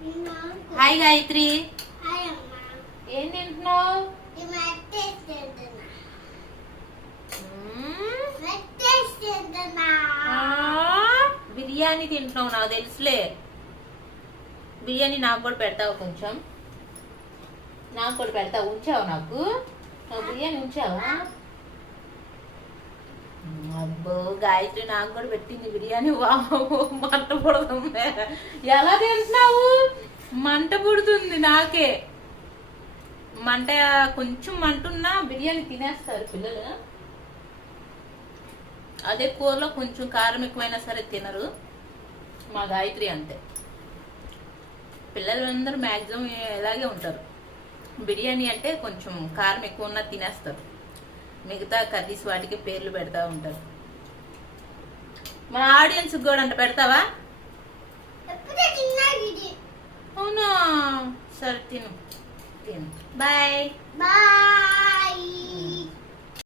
Hi Gayatri. ఏం తింటున్నావు? బిర్యానీ తింటున్నావు, నాకు తెలుసులే. బిర్యానీ నాకు కూడా పెడతావు, కొంచెం నాకు కూడా పెడతావు. ఉంచావు నాకు బిర్యానీ ఉంచావా? అబ్బో, గాయత్రి నాకు కూడా పెట్టింది బిర్యానీ. మంట పుడుతుంది. ఎలా తింటున్నావు? మంట పుడుతుంది నాకే. మంట కొంచెం మంటున్నా బిర్యానీ తినేస్తారు పిల్లలు. అదే కూరలో కొంచెం కారం ఎక్కువైనా సరే తినరు. మా గాయత్రి అంతే. పిల్లలందరూ మ్యాక్సిమం ఇలాగే ఉంటారు. బిర్యానీ అంటే కొంచెం కారం ఎక్కువ ఉన్నా తినేస్తారు. మిగతా కర్రీస్ వాటికి పేర్లు పెడతా ఉంటారు. మన ఆడియన్స్ కూడా అంట పెడతావా? అవునా, సరే తిను. Bye bye.